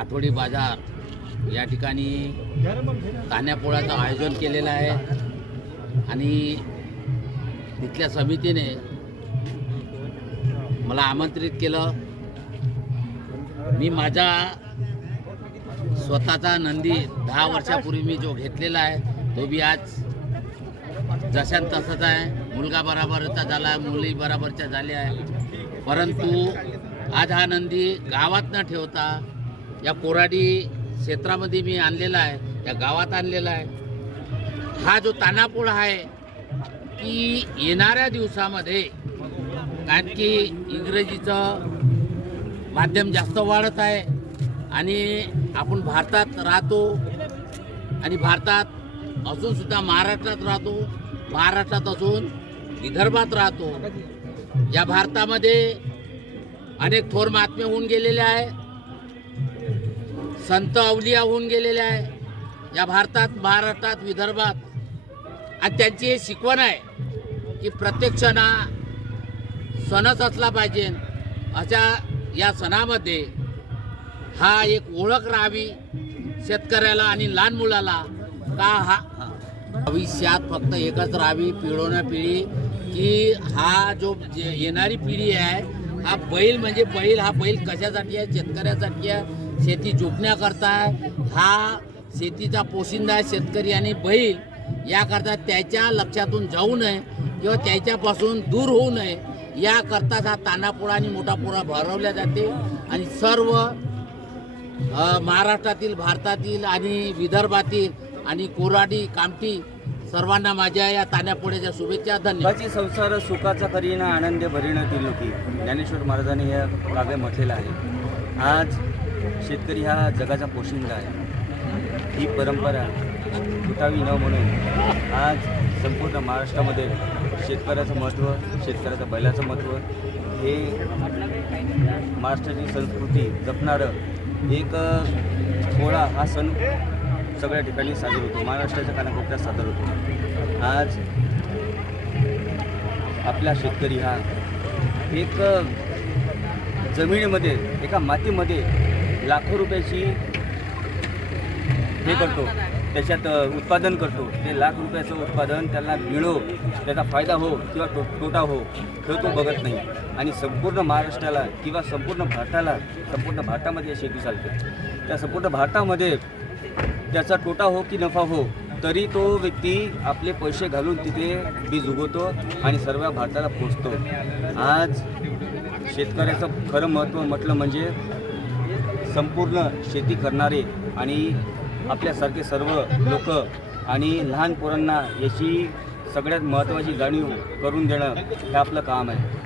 आठवडी बाजार या ठिकाणी तान्यापोळ्याचं आयोजन केलेलं आहे. आणि तिथल्या समितीने मला आमंत्रित केलं. मी माझा स्वतःचा नंदी दहा वर्षापूर्वी मी जो घेतलेला आहे तो बी आज जशान तसंच आहे. मुलगा बराबरचा झाला आहे मुली बराबरच्या झाल्या. आहे परंतु आज हा नंदी गावात न ठेवता या कोराडी क्षेत्रामध्ये मी आणलेला आहे या गावात आणलेला आहे. हा जो तानापोळा आहे की येणाऱ्या दिवसामध्ये कारण की इंग्रजीचं माध्यम जास्त वाढत आहे आणि आपण भारतात राहतो आणि भारतात असूनसुद्धा महाराष्ट्रात राहतो महाराष्ट्रात असून विदर्भात राहतो. या भारतामध्ये अनेक थोर महात्मे होऊन गेलेले आहे संत अवलिया होऊन गेलेले आहे. या भारतात महाराष्ट्रात विदर्भात. आणि त्यांची हे शिकवण आहे की प्रत्येक सणा सणच असला पाहिजे. अशा या सणामध्ये हा एक ओळख राहावी शेतकऱ्याला आणि लहान मुलाला का हा भविष्यात फक्त एकच राहावी पिढोनं पिढी की हा जो येणारी पिढी आहे हा बैल म्हणजे बैल हा बैल कशासाठी आहे शेतकऱ्यासाठी आहे शेती जोपण्याकरता आहे हा शेतीचा पोशिंदा आहे शेतकरी आणि बैल. याकरता त्याच्या लक्षातून जाऊ नये किंवा त्याच्यापासून दूर होऊ नये. याकरताच हा तानापोळा आणि मोठापोळा भरवल्या जाते. आणि सर्व महाराष्ट्रातील भारतातील आणि विदर्भातील आणि कोराडी कामठी सर्वांना माझ्या या ताण्यापुढेच्या शुभेच्छा धन्यवाद. संसार सुखाचा करीना आनंद ती लोकी ज्ञानेश्वर महाराजांनी या काव्य म्हटलेलं आहे. आज शेतकरी हा जगाचा पोशिंदा आहे. ही परंपरा तुटावी न म्हणून आज संपूर्ण महाराष्ट्रामध्ये शेतकऱ्याचं महत्त्व शेतकऱ्याचं बैलाचं महत्त्व हे महाराष्ट्राची संस्कृती जपणारं एक पोळा हा सण सगळ्या ठिकाणी साजरा होतो. महाराष्ट्राच्या कानाकोपऱ्यात सादर होतो. आज आपला शेतकरी हा एक जमिनीमध्ये एका मातीमध्ये लाखो रुपयाची हे करतो. त्याच्यात उत्पादन करतो. ते लाख रुपयाचं उत्पादन त्यांना मिळो त्याचा फायदा हो किंवा तो तोटा हो हे तो बघत नाही. आणि संपूर्ण महाराष्ट्राला किंवा संपूर्ण भारताला संपूर्ण भारतामध्ये शेती चालते. त्या संपूर्ण भारतामध्ये त्याचा तोटा हो की नफा हो तरी तो व्यक्ती आपले पैसे घालून तिथे बीज उगवतो आणि सर्व भारताला पोचतो. आज शेतकऱ्याचं खरं महत्त्व म्हटलं म्हणजे संपूर्ण शेती करणारे आणि आपल्यासारखे सर्व लोक आणि लहान पोरांना याची सगळ्यात महत्त्वाची जाणीव करून देणं हे आपलं काम आहे.